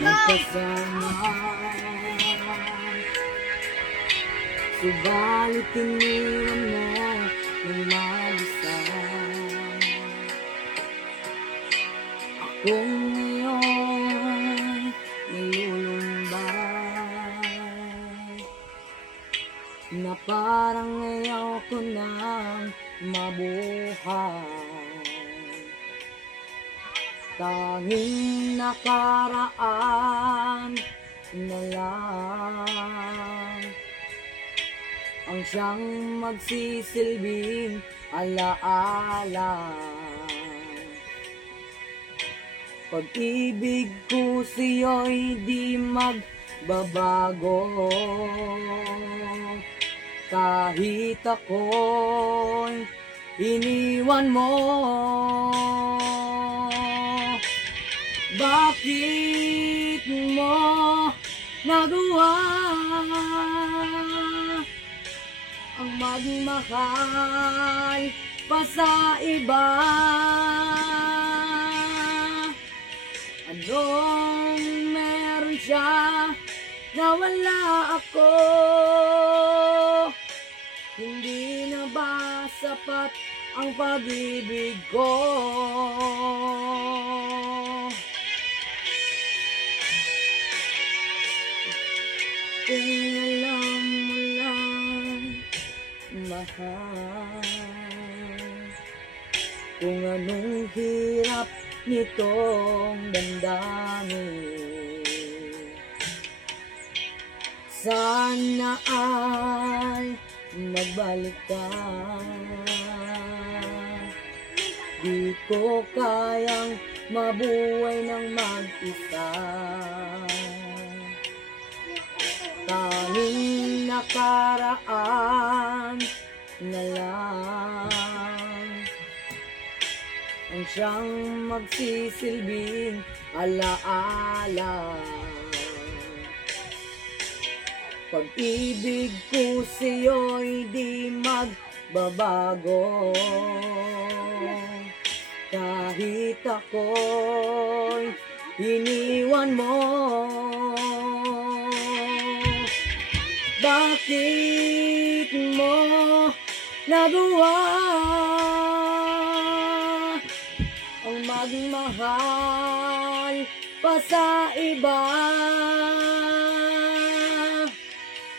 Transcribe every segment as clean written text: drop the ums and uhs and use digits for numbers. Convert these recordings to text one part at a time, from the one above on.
magkasama. Subalit iniwan mo ng mag-isa. Akong ngayon nilulumbay, na parang ayaw ko nang mabuhay. Tanging nakaraan na lang ang siyang magsisilbing alaala. Pag-ibig ko sa'yo'y di magbabago, kahit ako'y iniwan mo. Bakit mo nagawa ang magmahal pa sa iba? Anong meron siya na wala ako? Hindi na ba sapat ang pag-ibig ko? Kung alam mo lang, mahal, kung anong hirap nitong damdamin, sana ay magbalik ka. Di ko kayang mabuhay ng mag-isa. Tanging nakaraan na lang ang siyang magsisilbing alaala. Pag-ibig ko sa'yo'y di magbabago, kahit ako'y iniwan mo. Bakit mo nagawa ang magmahal pa sa iba?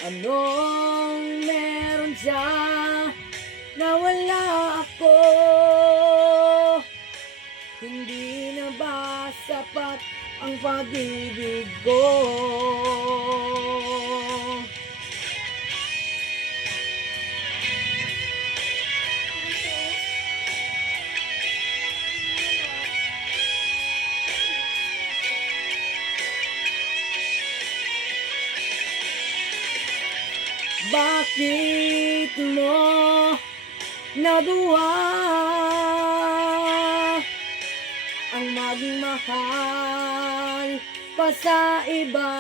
Anong meron siya na wala ako? Hindi na ba sapat ang pag-ibig ko? Bakit mo nagawa ang magmahal pa sa iba?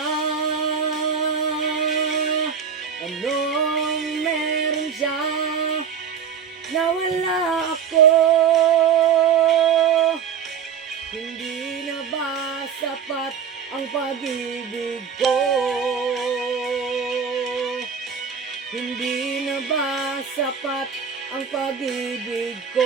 Anong meron siya na wala ako? Hindi na ba sapat ang pag-ibig ko? Hindi na ba sapat ang pag-ibig ko?